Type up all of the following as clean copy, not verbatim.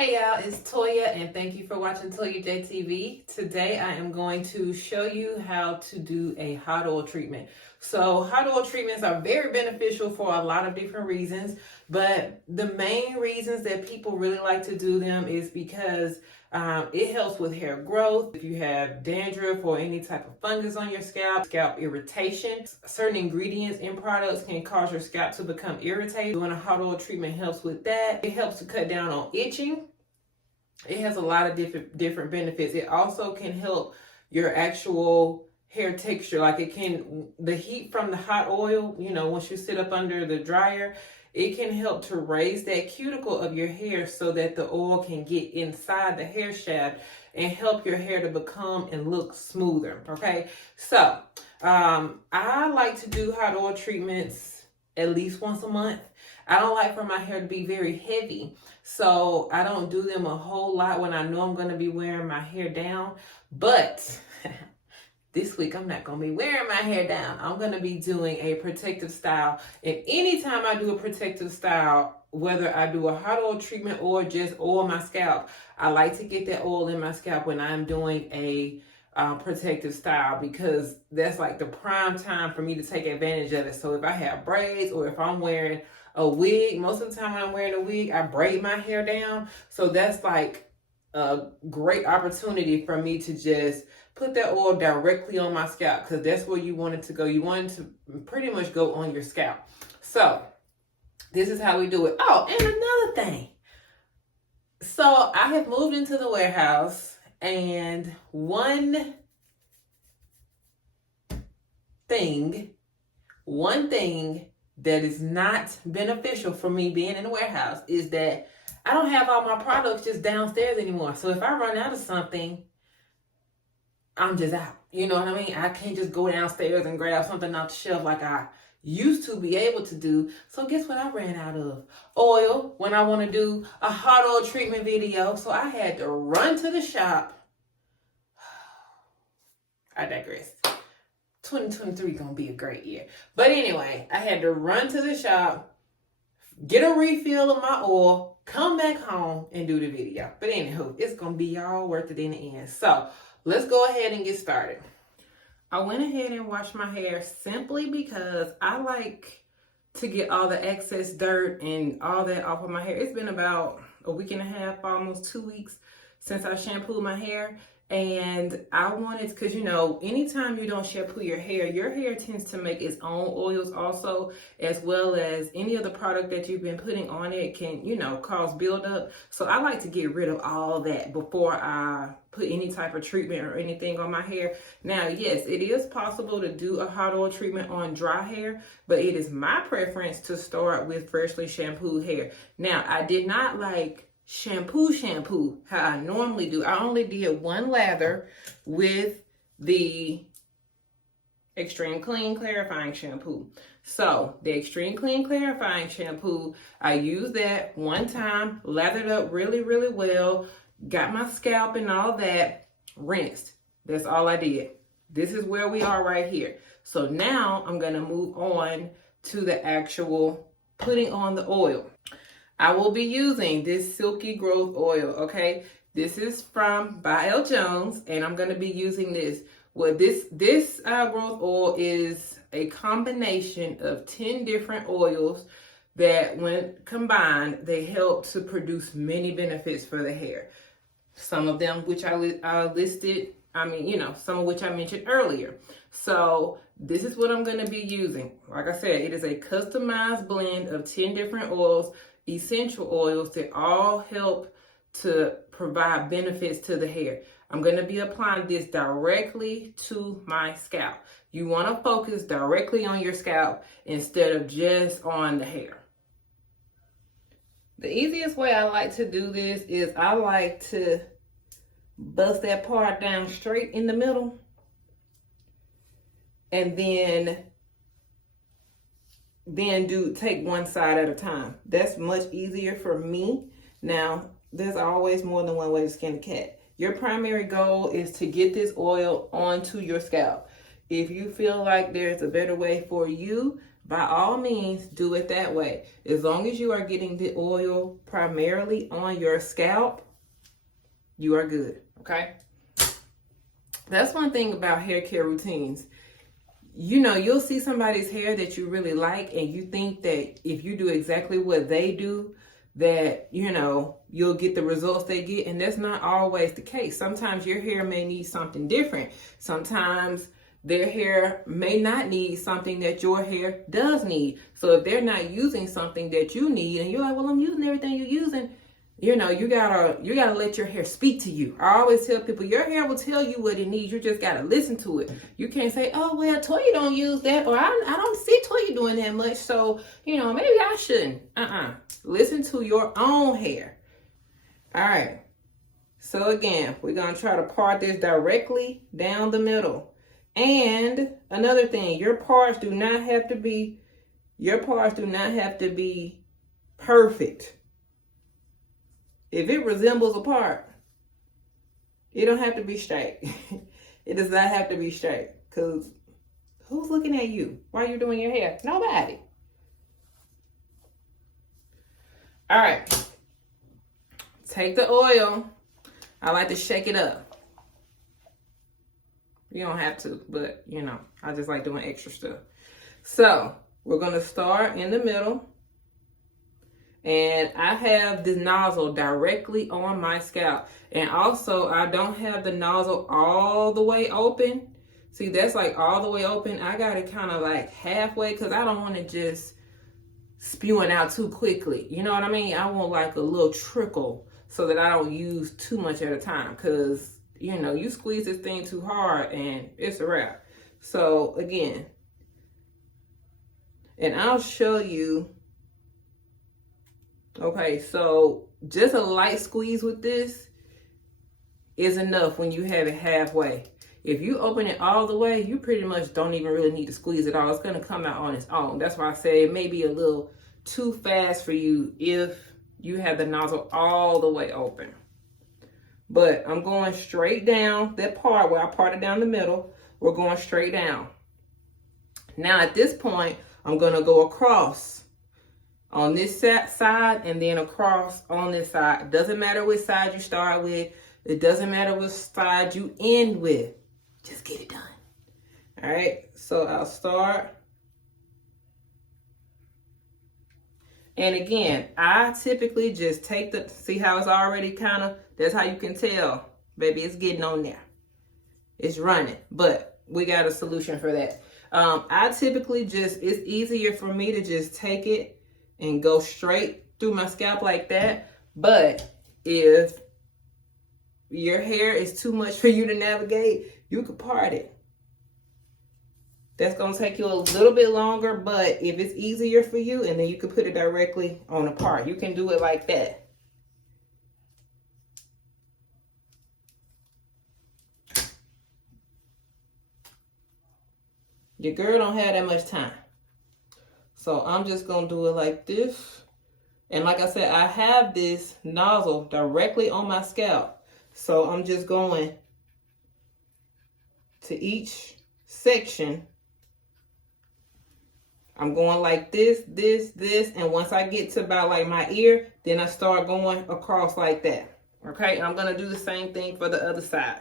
Hey y'all, it's Toya and thank you for watching ToyaJTV. Today I am going to show you how to do a hot oil treatment. So hot oil treatments are very beneficial for a lot of different reasons, but the main reasons that people really like to do them is because it helps with hair growth. If you have dandruff or any type of fungus on your scalp irritation, certain ingredients in products can cause your scalp to become irritated. Doing a hot oil treatment helps with that. It helps to cut down on itching. It has a lot of different benefits. It also can help your actual hair texture. Like the heat from the hot oil, once you sit up under the dryer, it can help to raise that cuticle of your hair so that the oil can get inside the hair shaft and help your hair to become and look smoother. Okay, so I like to do hot oil treatments at least once a month. I don't like for my hair to be very heavy, so I don't do them a whole lot when I know I'm going to be wearing my hair down. But this week I'm not going to be wearing my hair down. I'm going to be doing a protective style. And anytime I do a protective style, whether I do a hot oil treatment or just oil my scalp, I like to get that oil in my scalp when I'm doing a protective style, because that's like the prime time for me to take advantage of it. So if I have braids or if I'm wearing a wig, most of the time when I'm wearing a wig, I braid my hair down. So that's like a great opportunity for me to just put that oil directly on my scalp, because that's where you want it to go. You want it to pretty much go on your scalp. So this is how we do it. Oh, and another thing. So I have moved into the warehouse, and one thing that is not beneficial for me being in the warehouse is that I don't have all my products just downstairs anymore. So if I run out of something, I'm just out. You know what I mean? I can't just go downstairs and grab something off the shelf like I used to be able to do. So guess what I ran out of? Oil when I want to do a hot oil treatment video. So I had to run to the shop. I digress. 2023 gonna be a great year. But anyway, I had to run to the shop, get a refill of my oil, come back home and do the video. But anywho, it's gonna be all worth it in the end. So let's go ahead and get started. I went ahead and washed my hair simply because I like to get all the excess dirt and all that off of my hair. It's been about a week and a half, almost 2 weeks since I shampooed my hair. And I wanted, because anytime you don't shampoo your hair tends to make its own oils also, as well as any other product that you've been putting on it can, cause buildup. So I like to get rid of all that before I put any type of treatment or anything on my hair. Now, yes, it is possible to do a hot oil treatment on dry hair, but it is my preference to start with freshly shampooed hair. Now, I did not shampoo how I normally do. I only did one lather with the Extreme Clean Clarifying Shampoo. So the Extreme Clean Clarifying Shampoo, I used that one time, lathered up really, really well, got my scalp and all that, rinsed. That's all I did. This is where we are right here. So now I'm going to move on to the actual putting on the oil. I will be using this Silky Growth Oil, okay? This is from by L. Jones, and I'm going to be using this. Well, this growth oil is a combination of 10 different oils that, when combined, they help to produce many benefits for the hair. Some of them which I listed, some of which I mentioned earlier. So this is what I'm going to be using. Like I said, it is a customized blend of 10 different oils, essential oils that all help to provide benefits to the hair. I'm going to be applying this directly to my scalp. You want to focus directly on your scalp instead of just on the hair. The easiest way I like to do this is I like to bust that part down straight in the middle, and then take one side at a time. That's much easier for me. Now, there's always more than one way to skin a cat. Your primary goal is to get this oil onto your scalp. If you feel like there's a better way for you, by all means, do it that way. As long as you are getting the oil primarily on your scalp, you are good, okay? That's one thing about hair care routines. You know, you'll see somebody's hair that you really like, and you think that if you do exactly what they do, that, you know, you'll get the results they get, and that's not always the case. Sometimes your hair may need something different. Sometimes their hair may not need something that your hair does need. So if they're not using something that you need, and you're like, well, I'm using everything you're using, you know, you gotta let your hair speak to you. I always tell people, your hair will tell you what it needs. You just gotta listen to it. You can't say, oh, well, Toya don't use that, or I don't see Toya doing that much, so, you know, maybe I shouldn't. Listen to your own hair. All right. So again, we're gonna try to part this directly down the middle. And another thing, your parts do not have to be perfect. If it resembles a part, it don't have to be straight. It does not have to be straight. Because who's looking at you while you're doing your hair? Nobody. All right. Take the oil. I like to shake it up. You don't have to, but, you know, I just like doing extra stuff. So, we're going to start in the middle. And I have the nozzle directly on my scalp. And also, I don't have the nozzle all the way open. See, that's like all the way open. I got it kind of like halfway because I don't want to just spewing out too quickly. You know what I mean? I want like a little trickle so that I don't use too much at a time. Because, you know, you squeeze this thing too hard and it's a wrap. So, again, and I'll show you. Okay, so just a light squeeze with this is enough when you have it halfway. If you open it all the way, you pretty much don't even really need to squeeze it all. It's going to come out on its own. That's why I say it may be a little too fast for you if you have the nozzle all the way open. But I'm going straight down that part where I parted down the middle. We're going straight down. Now at this point, I'm going to go across on this side and then across on this side. It doesn't matter which side you start with. It doesn't matter which side you end with. Just get it done. All right, so I'll start. And again, I typically just take the, see how it's already kind of, that's how you can tell, baby, it's getting on there. It's running, but we got a solution for that. I typically just, it's easier for me to just take it and go straight through my scalp like that. But if your hair is too much for you to navigate, you could part it. That's gonna take you a little bit longer, but if it's easier for you, and then you can put it directly on the part. You can do it like that. Your girl don't have that much time. So I'm just going to do it like this. And like I said, I have this nozzle directly on my scalp. So I'm just going to each section. I'm going like this, this, this. And once I get to about like my ear, then I start going across like that. Okay, and I'm going to do the same thing for the other side.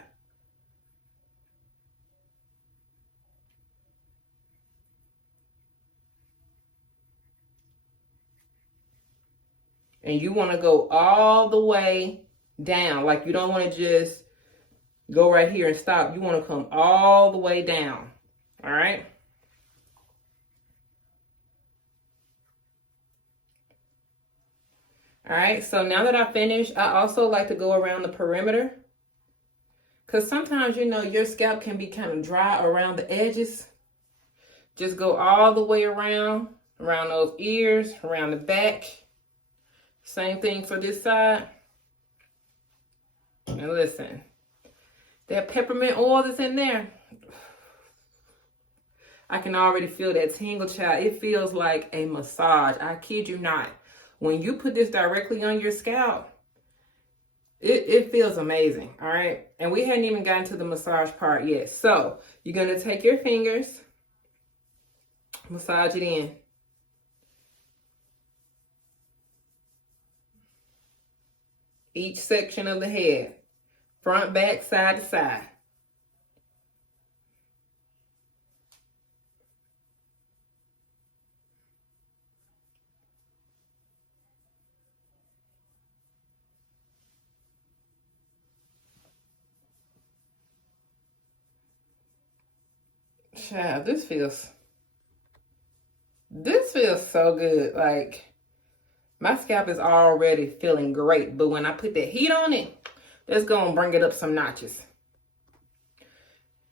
And you want to go all the way down. Like you don't want to just go right here and stop. You want to come all the way down. All right. All right. So now that I finished, I also like to go around the perimeter. Because sometimes, you know, your scalp can be kind of dry around the edges. Just go all the way around those ears, around the back. Same thing for this side. And listen, that peppermint oil that's in there, I can already feel that tingle, child. It feels like a massage. I kid you not. When you put this directly on your scalp, it feels amazing, all right? And we hadn't even gotten to the massage part yet. So you're going to take your fingers, Massage it in. Each section of the head. Front, back, side to side. Child, this feels so good. Like, my scalp is already feeling great, but when I put that heat on it, that's gonna bring it up some notches.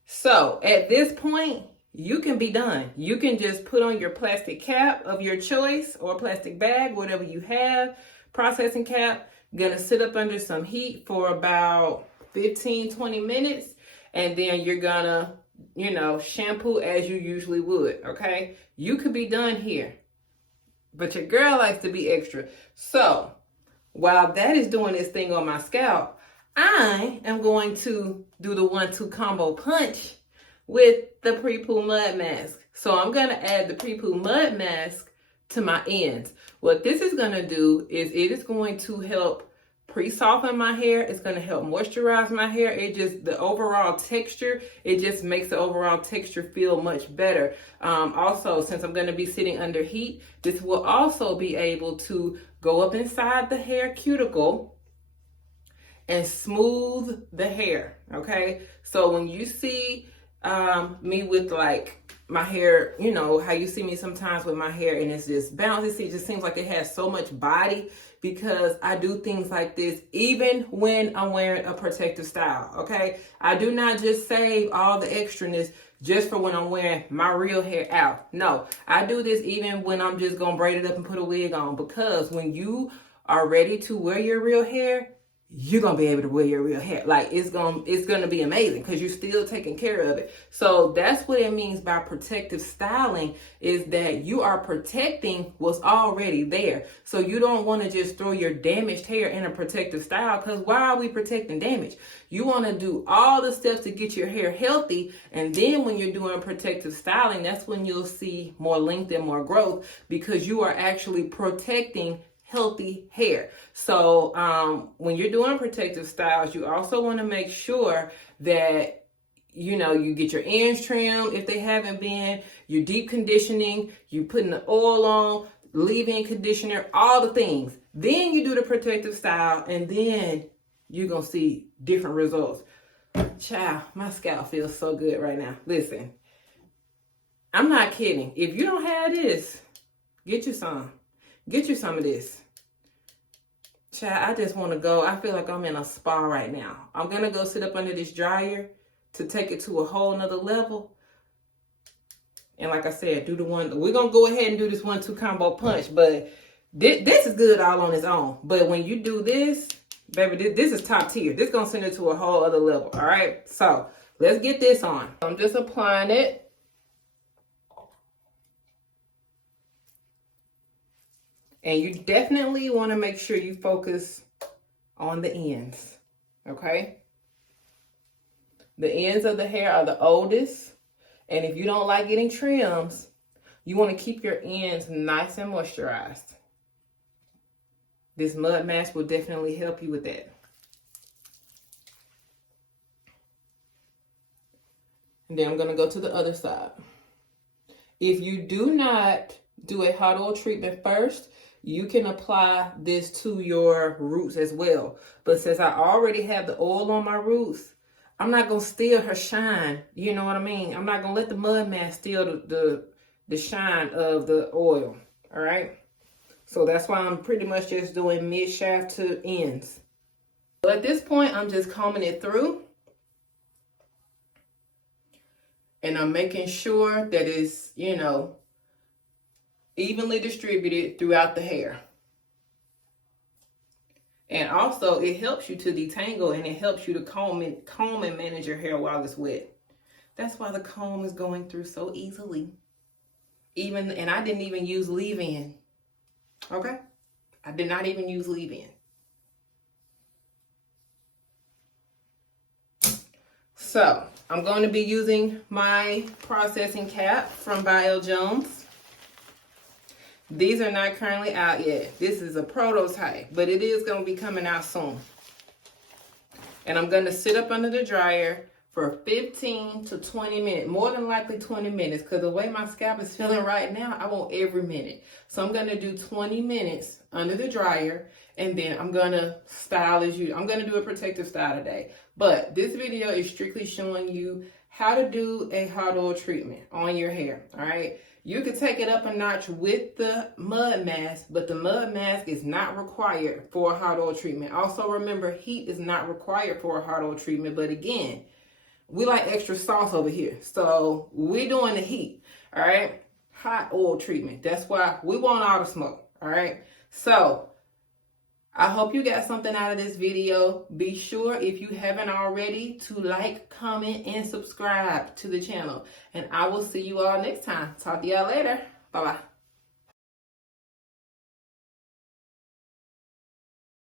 So at this point, you can be done. You can just put on your plastic cap of your choice or plastic bag, whatever you have, processing cap. Gonna sit up under some heat for about 15-20 minutes, and then you're gonna, you know, shampoo as you usually would. Okay, you could be done here, but your girl likes to be extra. So while that is doing this thing on my scalp, I am going to do the 1-2 combo punch with the pre-poo mud mask. So I'm going to add the pre-poo mud mask to my ends. What this is going to do is it is going to help pre-soften my hair. It's going to help moisturize my hair. The overall texture, it just makes the overall texture feel much better. Also, since I'm going to be sitting under heat, this will also be able to go up inside the hair cuticle and smooth the hair. Okay, so when you see me with like my hair, you know how you see me sometimes with my hair and it's just bouncy, it just seems like it has so much body, because I do things like this even when I'm wearing a protective style. Okay, I do not just save all the extraness just for when I'm wearing my real hair out. No, I do this even when I'm just gonna braid it up and put a wig on, because when you are ready to wear your real hair, you're gonna be able to wear your real hair. Like, it's gonna be amazing because you're still taking care of it. So that's what it means by protective styling, is that you are protecting what's already there. So you don't want to just throw your damaged hair in a protective style, because why are we protecting damage? You want to do all the steps to get your hair healthy, and then when you're doing protective styling, that's when you'll see more length and more growth, because you are actually protecting healthy hair. So when you're doing protective styles, you also want to make sure that, you know, you get your ends trimmed if they haven't been, you're deep conditioning, you putting the oil on, leave-in conditioner, all the things. Then you do the protective style, and then you're going to see different results. Child, my scalp feels so good right now. Listen, I'm not kidding. If you don't have this, get you some. Get you some of this. Child, I just want to go. I feel like I'm in a spa right now. I'm going to go sit up under this dryer to take it to a whole nother level. And like I said, we're going to go ahead and do this 1-2 combo punch. But this is good all on its own. But when you do this, baby, this is top tier. This is going to send it to a whole other level. All right? So let's get this on. I'm just applying it. And you definitely want to make sure you focus on the ends, okay? The ends of the hair are the oldest. And if you don't like getting trims, you want to keep your ends nice and moisturized. This mud mask will definitely help you with that. And then I'm going to go to the other side. If you do not do a hot oil treatment first, you can apply this to your roots as well. But since I already have the oil on my roots, I'm not going to steal her shine. You know what I mean? I'm not going to let the mud mask steal the shine of the oil. All right? So that's why I'm pretty much just doing mid-shaft to ends. So at this point, I'm just combing it through. And I'm making sure that it's, you know, evenly distributed throughout the hair. And also, it helps you to detangle, and it helps you to comb and manage your hair while it's wet. That's why the comb is going through so easily. And I didn't even use leave-in. Okay? I did not even use leave-in. So I'm going to be using my processing cap from Bio Jones. These are not currently out yet. This is a prototype, but it is going to be coming out soon. And I'm going to sit up under the dryer for 15 to 20 minutes, more than likely 20 minutes, because the way my scalp is feeling right now, I want every minute. So I'm going to do 20 minutes under the dryer, and then I'm going to style as you. I'm going to do a protective style today. But this video is strictly showing you how to do a hot oil treatment on your hair, all right? You could take it up a notch with the mud mask, but the mud mask is not required for a hot oil treatment. Also remember, heat is not required for a hot oil treatment, but again, we like extra sauce over here. So we're doing the heat, all right? Hot oil treatment. That's why we want all the smoke, all right? So I hope you got something out of this video. Be sure, if you haven't already, to like, comment, and subscribe to the channel. And I will see you all next time. Talk to y'all later. Bye-bye.